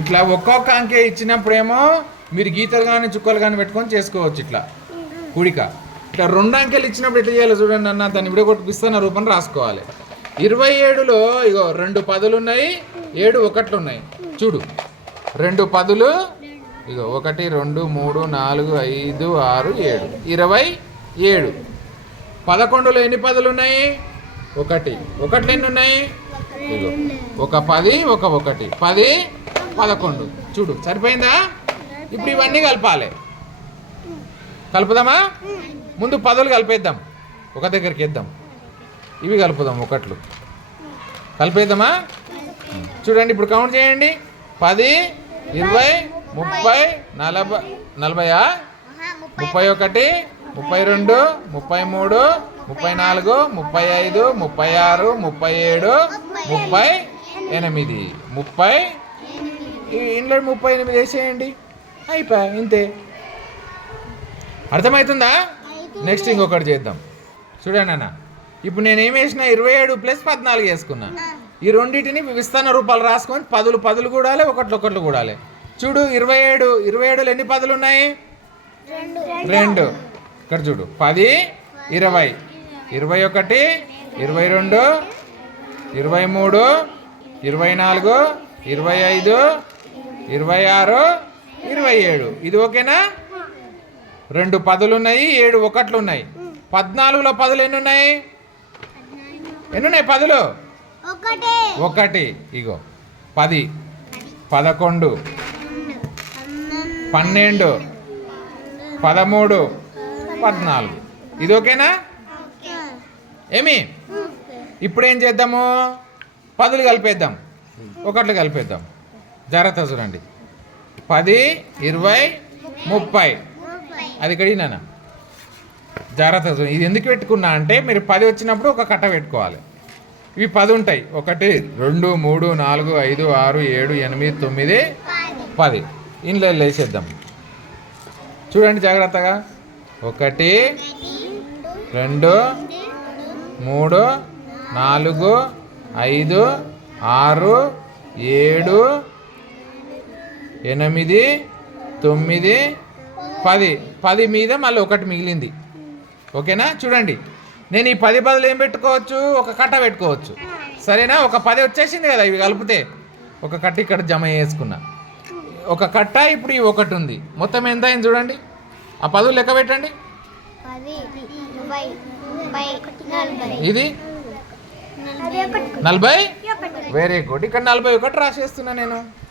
ఇట్లా ఒక్కొక్క అంకె ఇచ్చినప్పుడేమో మీరు గీతలు కానీ చుక్కలు కానీ పెట్టుకొని చేసుకోవచ్చు ఇట్లా. కూడిక. ఇట్లా రెండు అంకెలు ఇచ్చినప్పుడు ఎట్లా చేయాలి చూడండి అన్న దాన్ని విడగొట్టిస్తున్న రూపం రాసుకోవాలి. ఇరవై ఏడులో ఇగో రెండు పదులు ఉన్నాయి ఏడు ఒకట్లు ఉన్నాయి చూడు. రెండు పదులు ఇగో ఒకటి రెండు మూడు నాలుగు ఐదు ఆరు ఏడు. ఇరవై ఏడు. పదకొండులో ఎన్ని పదులు ఉన్నాయి ఒకటి. ఒకట్లు ఎన్ని ఉన్నాయి ఇగో. ఒక పది ఒక ఒకటి. పది పదకొండు. చూడు సరిపోయిందా? ఇప్పుడు ఇవన్నీ కలపాలి. కలుపుదామా? ముందు పదులు కలిపేద్దాం. ఒక దగ్గరికి వేద్దాం ఇవి కలుపుదాం ఒకట్లు. కలిపేద్దామా? చూడండి ఇప్పుడు కౌంట్ చేయండి. పది ఇరవై ముప్పై నలభై నలభైయా ముప్పై ఒకటి ముప్పై రెండు ముప్పై మూడు ముప్పై నాలుగు ముప్పై ఐదు ముప్పై ఆరు ముప్పై ఏడు ముప్పై ఎనిమిది. ముప్పై ఇంట్లో ముప్పై ఎనిమిది వేసేయండి. అయిపోయా ఇంతే. అర్థమవుతుందా నెక్స్ట్ ఇంకొకటి చేద్దాం. చూడండి అన్న ఇప్పుడు నేను ఏం వేసిన ఇరవై ఏడు ప్లస్ పద్నాలుగు వేసుకున్నా. ఈ రెండింటిని విస్తరణ రూపాలు రాసుకొని పదులు పదులు కూడాలి ఒకట్లు ఒకట్లు కూడాలి. చూడు ఇరవై ఏడు ఇరవై ఏడులో ఎన్ని పదులు ఉన్నాయి? రెండు. ఇక్కడ చూడు పది ఇరవై. ఇరవై ఒకటి ఇరవై రెండు ఇరవై మూడు ఇరవై నాలుగు ఇరవై ఐదు ఇరవై ఆరు ఇరవై ఏడు ఇది ఓకేనా? రెండు పదులు ఉన్నాయి ఏడు ఒకట్లు ఉన్నాయి పద్నాలుగులో పదులు ఎన్ని ఉన్నాయి ఎన్ని ఉన్నాయి పదులు? ఒకటి. ఇగో పది. పదకొండు. పన్నెండు. పదమూడు. పద్నాలుగు. ఇది ఓకేనా? ఏమి? ఇప్పుడు ఏం చేద్దాము? పదులు కలిపేద్దాం. ఒకట్లు కలిపేద్దాం. జాగ్రత్త చూడండి. పది ఇరవై ముప్పై. అది నాన్న జాగ్రత్త చూడండి. ఇది ఎందుకు పెట్టుకున్నా అంటే మీరు పది వచ్చినప్పుడు ఒక కట్ట పెట్టుకోవాలి. ఇవి పది ఉంటాయి. ఒకటి రెండు మూడు నాలుగు ఐదు ఆరు ఏడు ఎనిమిది తొమ్మిది పది. ఇంట్లో వేసేద్దాం చూడండి జాగ్రత్తగా. ఒకటి రెండు మూడు నాలుగు ఐదు ఆరు ఏడు ఎనిమిది తొమ్మిది పది. పది మీద మళ్ళీ ఒకటి మిగిలింది. ఓకేనా? చూడండి. నేను ఈ పది బదులు ఏం పెట్టుకోవచ్చు? ఒక కట్ట పెట్టుకోవచ్చు. సరేనా? ఒక పది వచ్చేసింది కదా ఇవి కలిపితే. ఒక కట్ట ఇక్కడ జమ చేసుకున్నా. ఒక కట్ట ఇప్పుడు ఈ ఒకటి ఉంది. మొత్తం ఎంత అయింది చూడండి. ఆ పదులు లెక్క పెట్టండి. ఇది? నలభై వెరీ గుడ్ ఇక్కడ నలభై ఒకటి రాసేస్తున్నా నేను.